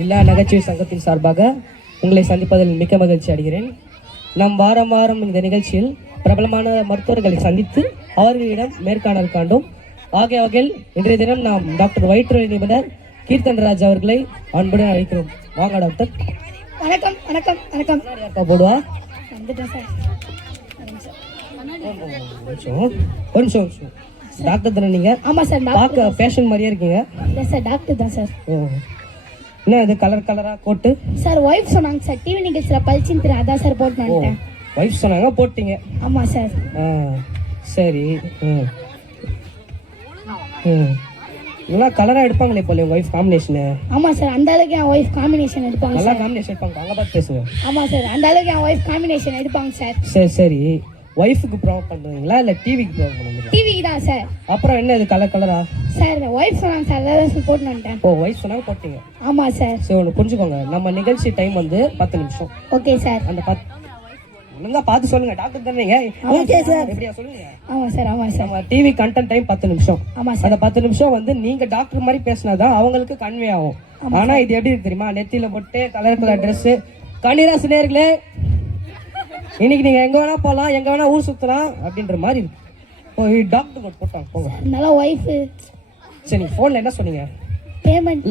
எல்லா நகைச்சுவை சங்கத்தின் சார்பாக உங்களை சந்திப்பதில் மிக்க மகிழ்ச்சி அடைகிறேன். நாம் வாரம் வாரம் இந்த நிகழ்ச்சியில் பிரபலமான மருத்துவர்களை சந்தித்து அவர்களிடம் நேர்காணல் காண்டோம். ஆகிய இன்றைய தினம் நாம் டாக்டர் வயிற்றுநோய் நிபுணர் கீர்த்தன்ராஜ் அவர்களை அன்புடன் அழைக்கிறோம். வாங்க டாக்டர். வணக்கம் வணக்கம் வணக்கம். யாருப்பா போடுவா? ஒரு நிமிஷம். டாக்டர் தானே நீங்க? ஆமா சார். பார்க்க பேஷண்ட் மாதிரியே இருக்கீங்க. இல்லை சார், டாக்டர் தான் சார். என்ன இது கலரா கோட்டு? சார் ஒய்ஃப் சொன்னாங்க சார், டிவி நிகழ்ச்சியில் பழிச்சுன்னு தெரியும், அதான் சார் போட்டு வந்துட்டேன். ஒய்ஃப் சொன்னாங்க போட்டீங்க? ஆமா சார். சரி. இதெல்லாம் கலரா எடுப்பாங்களே போல உங்க ஒய்ஃப் காம்பினேஷன்? ஆமா சார், அந்த அளவுக்கு என் ஒய்ஃப் காம்பினேஷன் எடுப்பாங்க. நல்லா காம்பினேஷன் எடுப்பாங்க. அங்க பார்த்து பேசுங்க. ஆமா சார், அந்த அளவுக்கு என் ஒய்ஃப் காம்பினேஷன் எடுப்பாங்க சார். சரி. ஒய்ஃபுக்கு ப்ராப்ளம் பண்ணுவீங்களா இல்ல டிவிக்கு ப்ராப்ளம் பண்ணுவீங்களா? டிவிக்கு தான் சார். அப்புறம் என்ன இது கலரா? சார் ஒய்ஃப் சொன்னாங்க சார், அதான் சார் போட்டு வந்துட்டேன். ஒய்ஃப் சொன்னாங்க போட்டீங்க? ஆமா சார். சரி, ஒன்று புரிஞ்சுக்கோங்க, நம்ம நிகழ்ச்சி டைம் வந்து 10 நிமிஷம். Okay sir. அந்த 10 ஒழுங்கா பார்த்து சொல்லுங்க. டாக்டர் தானே? Okay sir. எப்படியா சொல்லுங்க. ஆமா சார். நம்ம டிவி கண்டென்ட் டைம் 10 நிமிஷம். ஆமா சார். அந்த 10 நிமிஷம் வந்து நீங்க டாக்டர் மாதிரி பேசினாதான் அவங்களுக்கு கன்வே ஆகும். ஆனா இது எப்படி இருக்கு தெரியுமா? நெத்தியில போட்டு கலர் ட்ரெஸ். கன்னிராசி நேயர்களே, இன்னைக்கு நீங்க எங்க வேணா போகலாம், எங்க வேணா ஊர் சுத்தலாம் அப்படின்ற மாதிரி டாக்டர் போட்டாங்க. போங்க. நல்லா ஒய்ஃப். சரி, போன்ல என்ன சொன்னீங்க? பேமெண்ட்.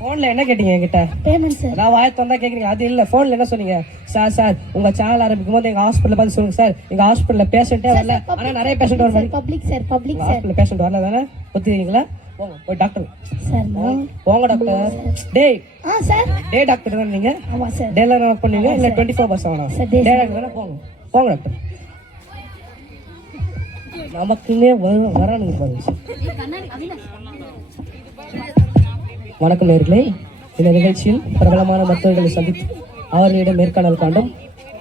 போன்ல என்ன கேட்டீங்க என்கிட்ட? Payment sir. நான் வாயை திறந்தா கேக்குறீங்க, அது இல்ல. போன்ல என்ன சொன்னீங்க? சார் உங்க சேனல் ஆரம்பிக்கும் போது எங்க ஹாஸ்பிட்டல் பார்த்து சொல்லுங்க சார், எங்க ஹாஸ்பிட்டல்ல பேஷண்டே வரல, ஆனா நிறைய பேஷண்ட் வர மாதிரி. Public sir, public sir. ஹாஸ்பிட்டல்ல பேஷண்ட் வரல தானே? ஒத்துக்கிறீங்களா? போங்க போய் டாக்டர் சார். போங்க டாக்டர். டேய் சார். டே டாக்டர் தானே நீங்க? ஆமா சார். டேல ஒர்க் பண்ணுவீங்க இல்ல 24 ஆனா? டே டாக்டர் தானே? போங்க டாக்டர். நமக்குமே வரானுங்க பாருங்க. வணக்கம் நேயர்களே, இந்த நிகழ்ச்சியில் பிரபலமான மருத்துவர்களை சந்தித்து அவர்களிடம் நேர்காணல் காண்டும்.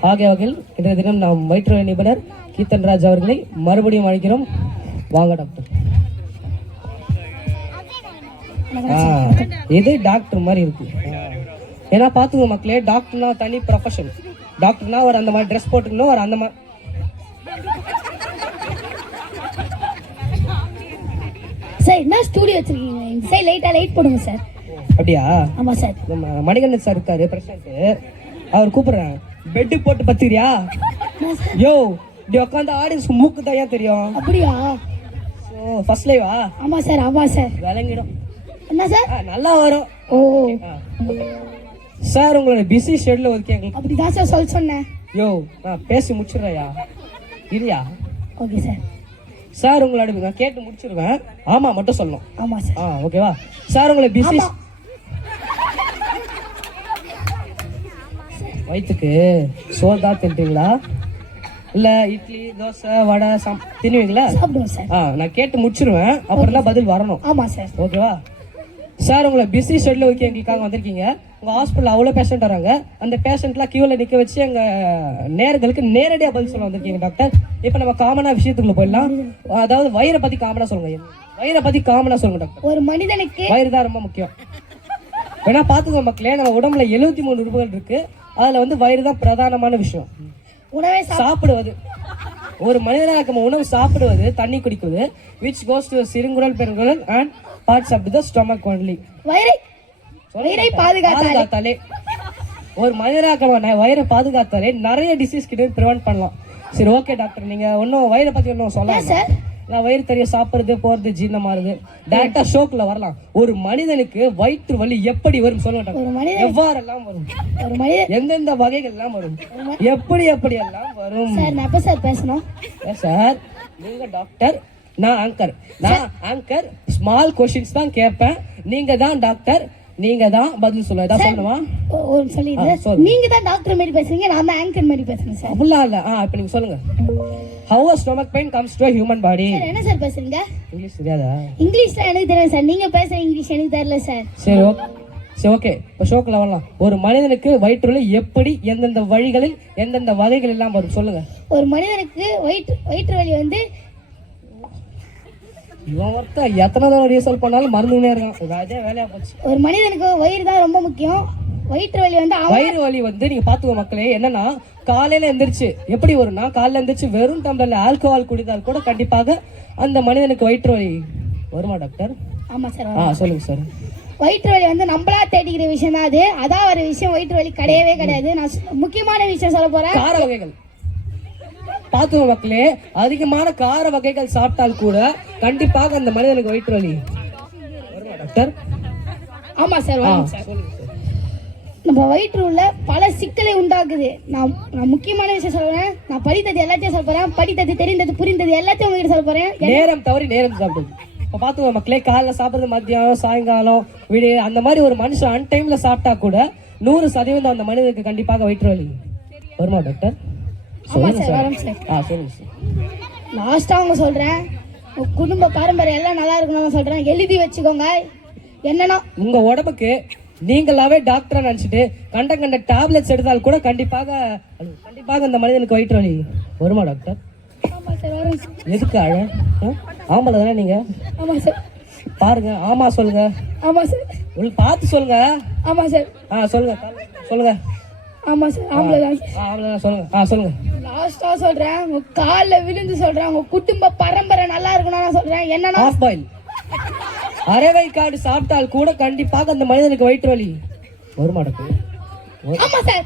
ஆகிய இன்றைய தினம் நாம் வயிற்றுநோய் நிபுணர் கீர்த்தன்ராஜ் அவர்களை மறுபடியும் அழைக்கிறோம். வாங்க டாக்டர். இது டாக்டர் மாதிரி இருக்கு. ஏன்னா பாத்துங்க மக்களே, டாக்டர்னா தனி ப்ரொஃபஷன். டாக்டர்னா ஒரு அந்த மாதிரி ட்ரெஸ் போட்டுக்கணும், ஒரு அந்த மாதிரி. சார் என்ன ஸ்டூடியோ வச்சிருக்கீங்க? இந்த சைடு லைட் போடுங்க சார். அப்படியா? ஆமா சார். நம்ம மணிகண்டன் சார் இருக்காரு பிரசிடென்ட், அவர் கூப்பிடுறேன். பெட் போட்டு பத்துறியா? யோ இப்படி உட்காந்து ஆடியன்ஸ்க்கு மூக்கு தான் ஏன் தெரியும்? அப்படியா? ஃபர்ஸ்ட் லைவா? ஆமா சார். ஆமா சார். விளங்கிடும். என்ன சார்? நல்லா வரும். ஓ சார், உங்களோட பிஸி ஷெட்யூல் ஓகே? அப்படிதான் சார் சொல்ல சொன்னேன். யோ நான் பேசி முடிச்சிடுறேயா? இல்லையா? Okay sir. சார் உங்களோட நான் கேட்டு முடிச்சிருவேன். ஆமா மட்டும் சொல்லணும். ஆமா சார். ஓகேவா? சார் உங்களை பிஸி வயிற்றுக்கு சோறு தான் தின்ட்டீங்களா இல்ல இட்லி தோசை வடை தின்னுவீங்களா? சாப்பிடுவோம் சார். நான் கேட்டு முடிச்சிருவேன், அப்புறம் தான் பதில் வரணும். ஆமா சார். ஓகேவா? சார் உங்களை பிஸி ஷெட்யூல் ஓகே எங்களுக்காக வந்திருக்கீங்க. உங்க ஹாஸ்பிட்டல் அவ்வளோ பேஷண்ட் வராங்க. அந்த பேஷண்ட்லாம் கியூவில் நிற்க வச்சு எங்க நேர்களுக்கு நேரடியாக பதில் சொல்ல வந்திருக்கீங்க டாக்டர். இப்போ நம்ம காமனா விஷயத்துக்குள்ள போயிடலாம். அதாவது வயிறை பத்தி காமனா சொல்லுங்க. வயிறை பத்தி காமனா சொல்லுங்க டாக்டர். ஒரு மனிதனுக்கு வயிறு தான் ரொம்ப முக்கியம். வேணா பாத்துக்கோ மக்களே, நம்ம உடம்புல 73 உறுப்புகள் இருக்கு. அதுல வந்து வயிறு தான் பிரதானமான விஷயம். உணவை சாப்பிடுவது, ஒரு மனிதனாக உணவு சாப்பிடுவது, தண்ணி குடிக்குவது, which goes to சிறுங்குடல் பெருங்குடல் and parts of the stomach only. வயிறை பாதுகாத்தாலே, ஒரு மனிதனாக வயிறை பாதுகாத்தாலே நிறைய டிசீஸ் கிட்ட ப்ரிவென்ட் பண்ணலாம். சரி ஓகே டாக்டர், நீங்க ஒன்னும் வயிறை பத்தி ஒன்னும் சொல்லலாம் சார். நான் வயிறு தெரிய சாப்பிடுறது போறது ஜீரணமாறுது டைரக்டா ஷோக்குல வரலாம். ஒரு மனிதனுக்கு வயிற்று வலி எப்படி வரும் சொல்லுங்க? எவ்வாறெல்லாம் வரும்? எந்தெந்த வகைகள் எல்லாம் வரும்? எப்படி எல்லாம் வரும்? சார் நான் எப்ப சார் பேசணும்? சார் நீங்க டாக்டர், நான் ஆங்கர். நான் ஆங்கர் ஸ்மால் கொஸ்டின்ஸ் தான் கேட்பேன். நீங்க தான் டாக்டர், நீங்க தான் பதில் சொல்லுங்க. ஏதாவது சொல்லணுமா? நீங்க தான் டாக்டர் மாதிரி பேசுறீங்க, நான் தான் ஆங்கர் மாதிரி பேசுறேன் சார். அப்படிலாம் இல்ல. இப்போ நீங்க சொல்லுங்க. How a stomach pain comes to a human body? Sir என்ன சார் பேசுறீங்க? இங்கிலீஷ் தெரியாதா? இங்கிலீஷ்ல எனக்கு தெரியும் சார், நீங்க பேசுற இங்கிலீஷ் எனக்கு தெரியல சார். சரி ஓகே, இப்போ ஷோக்கில் வரலாம். ஒரு மனிதனுக்கு வயிற்றுல எப்படி எந்தெந்த வழிகளில் எந்தெந்த வகைகள் எல்லாம் வரும் சொல்லுங்க? ஒரு மனிதனுக்கு வயிற்று வலி வந்து இவன் ஒருத்தர் எத்தனை தடவை ரிசல்ட் பண்ணாலும் மறந்துனே இருக்கான். அதே வேலையா போச்சு. ஒரு மனிதனுக்கு வயிறு தான் ரொம்ப முக்கியம். வயிற்று வலி வந்து நீங்க பாத்துக்கோ மக்களே, என்னன்னா காலையில எந்திரிச்சு எப்படி வரும்னா, காலையில எந்திரிச்சு வெறும் டம்ளர்ல ஆல்கஹால் குடித்தால் கூட கண்டிப்பாக அந்த மனிதனுக்கு வயிற்று வலி வருமா டாக்டர்? ஆமா சார். சொல்லுங்க சார். வயிற்று வலி வந்து நம்மளா தேடிக்கிற விஷயம் தான் அது. அதான் ஒரு விஷயம், வயிற்று வலி கிடையவே கிடையாது. நான் முக்கியமான விஷயம் சொல்ல போறேன். கார வகைகள் பாத்துக்கோ மக்களே, அதிகமான கார வகைகள் சாப்பிட்டால் கூட கண்டிப்பாக அந்த மனிதனுக்கு வயிற்று வலி வருமா டாக்டர்? ஆமா சார், வரும் சார். நம்ம வயிற்று உள்ள பல சிக்கலை உண்டாக்குது. நான் முக்கியமான விஷயம் சொல்றேன். நான் படித்தது எல்லாத்தையும் சொல்ல போறேன். படித்தது, தெரிந்தது, புரிந்தது எல்லாத்தையும் உங்ககிட்ட சொல்ல போறேன். நேரம் தவறி நேரம் சாப்பிடுது. இப்போ பார்த்துக்கோ மக்களே, காலைல சாப்பிட்றது, மத்தியானம், சாயங்காலம், விடிய, அந்த மாதிரி ஒரு மனுஷன் அன்டைம்ல சாப்பிட்டா கூட 100% அந்த மனிதனுக்கு கண்டிப்பாக வயிற்று வலி வருமா டாக்டர்? சொல்லுங்க சார். சொல்லுங்க சார். லாஸ்டா அவங்க சொல்றேன், குடும்ப பாரம்பரியம் எல்லாம் நல்லா இருக்கணும்னு சொல்றேன். எழுதி வச்சுக்கோங்க. என்னன்னா உங்க உடம்புக்கு நீங்களாவே டாக்டரா நினைச்சிட்டு கண்ட டேப்லெட்ஸ் எடுத்தால் கூட கண்டிப்பாக அந்த மனிதனுக்கு வயிற்று வலி வருமா டாக்டர்? ஆமா சார், வரும் சார். எதுக்கு அழ? ஆம்பளை தானே நீங்க? ஆமா சார். பாருங்க, ஆமா சொல்லுங்க. ஆமா சார். உங்களுக்கு பார்த்து சொல்லுங்க. ஆமா சார். சொல்லுங்க சொல்லுங்க. ஆமா சார், ஆம்பளை தான். சொல்லுங்க. சொல்லுங்க. லாஸ்டா சொல்றேன், உங்க கால்ல விழுந்து சொல்றேன், உங்க குடும்ப பரம்பரை நல்லா இருக்கணும்னு நான் சொல்றேன். என்னன்னா ஆஃப் பாயில் அரைவை காடு சாப்பிட்டால் கூட கண்டிப்பாக அந்த மனிதனுக்கு வயிற்று வலி வருமா டாக்டர்? ஆமா சார்.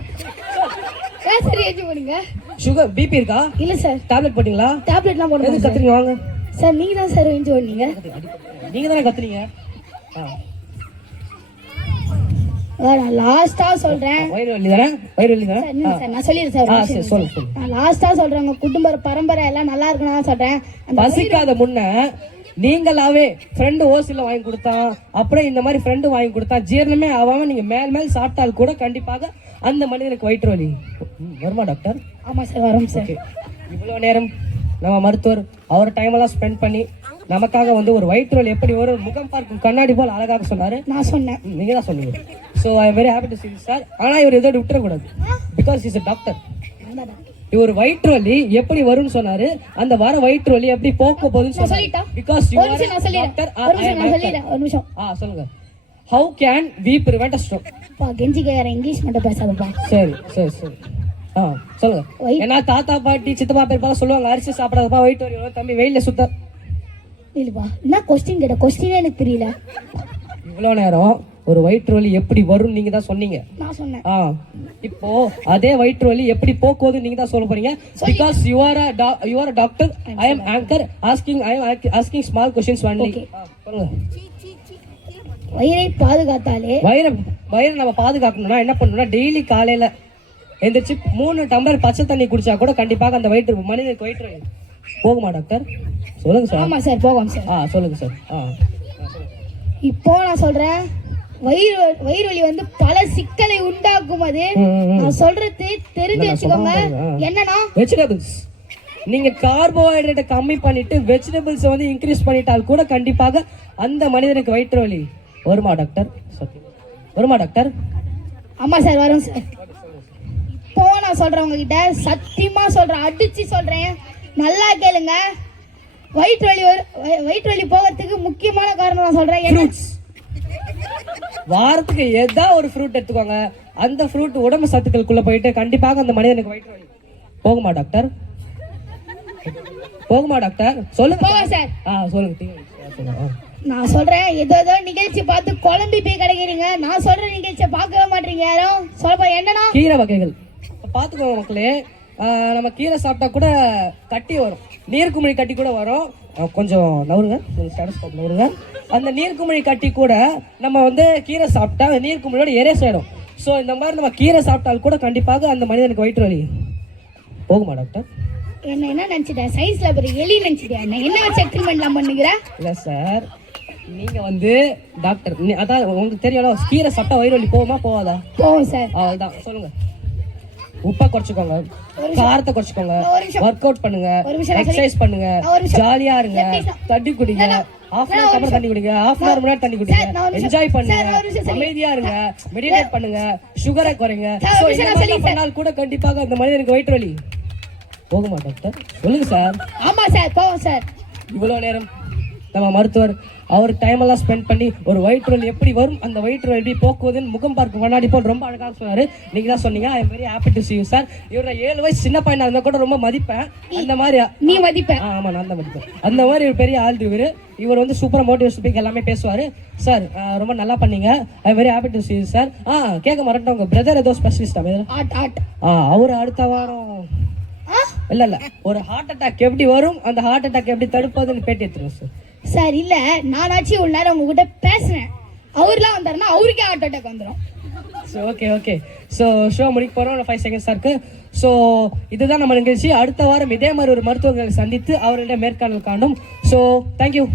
சரி, ஏஜ் பண்ணுங்க. சுகர், பிபி இருக்கா? இல்ல சார். டேப்லெட் போட்டீங்களா? டேப்லெட்லாம் போடுங்க. எதுக்கு கத்துறீங்க? வாங்க சார், நீங்க தான் சார் ஏஜ் பண்ணீங்க. நீங்க தானே கத்துறீங்க. நான் லாஸ்டா சொல்றேன், வயிறு வலி தானே? வயிறு வலி தானே? சார் நான் சொல்லிடுறேன் சார். சொல்லுங்க. நான் லாஸ்டா சொல்றேன், உங்க குடும்ப பரம்பரை எல்லாம் நல்லா இருக்கணும்னு சொல்றேன். பசிக்காத முன்ன நீங்களாவே ஃப்ரெண்டு ஓசில வாங்கி கொடுத்தான், அப்புறம் இந்த மாதிரி ஃப்ரெண்டு வாங்கி கொடுத்தா ஜீரணமே ஆகாம நீங்க மேல் சாப்பிட்டால் கூட கண்டிப்பாக அந்த மனிதனுக்கு வயிற்று வலி வருமா டாக்டர்? ஆமா சார், வரும் சார். இவ்வளவு நேரம் நம்ம மருத்துவர் அவர் டைம் எல்லாம் ஸ்பெண்ட் பண்ணி நமக்காக வந்து ஒரு வயிற்று வலி எப்படி வரும், முகம் பார்க்கும் கண்ணாடி போல் அழகாக சொன்னாரு. நான் சொன்னேன், நீங்க தான் சொன்னீங்க. So I am very happy to see sir. ஆனா இவர் இதோட விட்டுறக்கூடாது, பிகாஸ் இஸ் a டாக்டர். இவர் வயிற்று வலி எப்படி வரும்னு சொன்னாரு, அந்த வர வயிற்று வலி எப்படி போக்க போகுதுன்னு சொன்னாரு. Because you are doctor. சொல்லுங்க. How can we prevent a stroke? கெஞ்சி கேக்குற, இங்கிலீஷ் மட்டும் பேசாதப்பா. சரி. சொல்லுங்க. ஏன்னா தாத்தா பாட்டி சித்தப்பா பேர் சொல்லுவாங்க, அரிசி சாப்பிடாதப்பா வயிற்று வலி வரும், தம்பி வெயில சுத்த. இல்லப்பா, என்ன கொஸ்டின் கேட்ட? கொஸ்டினே எனக்கு தெரியல. இவ்வளவு நேரம் ஒரு வயிற்று வலி எப்படி வரும் நீங்க தான் சொன்னீங்க. நான் சொன்னேன். இப்போ அதே வயிற்று வலி எப்படி போக்குவது நீங்க தான் சொல்ல போறீங்க. Because you are a doctor, I am anchor, asking small questions only. சொல்லுங்க. வயிறை பாதுகாத்தாலே, வயிறை நம்ம பாதுகாக்கணும்னா என்ன பண்ணணும்னா, டெய்லி காலையில எந்திரிச்சு 3 டம்ளர் பச்சை தண்ணி குடிச்சா கூட கண்டிப்பாக அந்த மனிதனுக்கு வயிற்று வலி போகுமா டாக்டர்? சொல்லுங்க சார். ஆமா சார், போகும் சார். சொல்லுங்க சார். இப்போ நான் சொல்றேன், வயிறு வலி வந்து பல சிக்கலை உண்டாக்கும். அது நான் சொல்றது தெரிஞ்சு வச்சுக்கோங்க. என்னன்னா வெஜிடபிள்ஸ், நீங்க கார்போஹைட்ரேட்டை கம்மி பண்ணிட்டு வெஜிடபிள்ஸ் வந்து இன்க்ரீஸ் பண்ணிட்டால் கூட கண்டிப்பாக அந்த மனிதனுக்கு வயிற்று வலி வருமா டாக்டர்? வருமா டாக்டர்? ஆமா சார், வரும் சார். இப்போ நான் சொல்றேன் உங்ககிட்ட, சத்தியமா சொல்றேன், அடிச்சு சொல்றேன், நல்லா கேளுங்க. வயிற்று வலி போகிறதுக்கு முக்கியமான காரணம் நான் சொல்றேன். வாரத்துக்கு ஏதா ஒரு ஃப்ரூட் எடுத்துக்கோங்க, அந்த ஃப்ரூட் உடம்பு சத்துக்களுக்குள்ள போயிட்டு கண்டிப்பாக அந்த மனிதனுக்கு வயிற்று வலி போகுமா டாக்டர்? போகுமா டாக்டர்? சொல்லுங்க சார். சொல்லுங்க. நான் சொல்றேன், ஏதோ நிகழ்ச்சி பார்த்து குழம்பி போய் கிடைக்கிறீங்க. நான் சொல்ற நிகழ்ச்சியை பார்க்கவே மாட்டீங்க யாரும். சொல்ல என்னன்னா, கீரை வகைகள் பாத்துக்கோங்க மக்களே. நம்ம கீரை சாப்பிட்டா கூட கட்டி வரும், நீர்க்குமிழி கட்டி கூட வரும். கொஞ்சம் நவருங்க, நவருங்க. அந்த நீர்க்குமிழி கட்டி கூட நம்ம வந்து கீரை சாப்பிட்டா நீர்க்குமிழியோட எரேஸ் ஆயிடும். ஸோ இந்த மாதிரி நம்ம கீரை சாப்பிட்டால் கூட கண்டிப்பாக அந்த மனிதனுக்கு வயிற்று வலி போகுமா டாக்டர்? என்ன நினைச்சிட்டேன், சயின்ஸ்ல ஒரு எலி நினைச்சிட்டேன். என்ன வச்சு எக்ஸ்பெரிமெண்ட்லாம் பண்ணுகிற? இல்ல சார், நீங்க வந்து டாக்டர், அதான் உங்களுக்கு தெரியும், கீரை சாப்பிட்டா வயிறு வலி போகுமா போகாதா? போகும் சார். அதுதான் சொல்லுங்க. உப்பை குறைச்சிக்கோங்க, காரத்தை குறைச்சிக்கோங்க, ஒர்க் அவுட் பண்ணுங்க, எக்ஸசைஸ் பண்ணுங்க, ஜாலியா இருங்க, தண்ணி குடிங்க, half an hour அப்புறம் தண்ணி குடிங்க, half an hour முன்னாடி தண்ணி குடிங்க, என்ஜாய் பண்ணுங்க, அமைதியா இருங்க, மெடிடேட் பண்ணுங்க, சுகரை குறைங்க. சோ என்ன பண்ணால் கூட கண்டிப்பாக அந்த மனிதனுக்கு வயிற்று வலி போகுமா டாக்டர்? சொல்லுங்க சார். ஆமா சார், போகும் சார். இவ்வளவு நேரம் நம்ம மருத்துவர் அவர் டைம் எல்லாம் ஸ்பெண்ட் பண்ணி ஒரு வயிற்றுவல் எப்படி வரும், அந்த வயிற்றுவல் எப்படி போக்குவதுன்னு முகம் பார்க்க முன்னாடி போல் ரொம்ப அழகாக சொன்னார். நீங்கள் தான் சொன்னீங்க. I am very happy to see you sir. இவரை 7 வயசு சின்ன பையனாக இருந்தால் கூட ரொம்ப மதிப்பேன். அந்த மாதிரி நீ மதிப்பேன். ஆமாம், நான் தான் மதிப்பேன். அந்த மாதிரி ஒரு பெரிய ஆள் இவர் வந்து சூப்பராக மோட்டிவேஷன் ஸ்பீக் எல்லாமே பேசுவார். சார் ரொம்ப நல்லா பண்ணீங்க. I am very happy to see you sir. கேட்க மாட்டேன், உங்கள் பிரதர் ஏதோ ஸ்பெஷலிஸ்டா? அவர் அடுத்த வாரம் இல்ல ஒரு ஹார்ட் அட்டாக் எப்படி வரும், அந்த ஹார்ட் அட்டாக் எப்படி தடுப்பதுன்னு பேட்டி எடுத்துருவோம் சார். சார் இல்ல, நானாச்சும் ஒரு நேரம் உங்ககிட்ட பேசுறேன், அவர்லாம் வந்தாருன்னா அவருக்கே ஹார்ட் அட்டாக் வந்துடும். ஸோ ஓகே ஸோ ஷோ முடிக்க போகிறோம். 5 செகண்ட்ஸ் இருக்கு. ஸோ இதுதான் நம்ம நிகழ்ச்சி. அடுத்த வாரம் இதே மாதிரி ஒரு மருத்துவர்களை சந்தித்து அவர்களிடம் மேற்காணல் காணும். So thank you.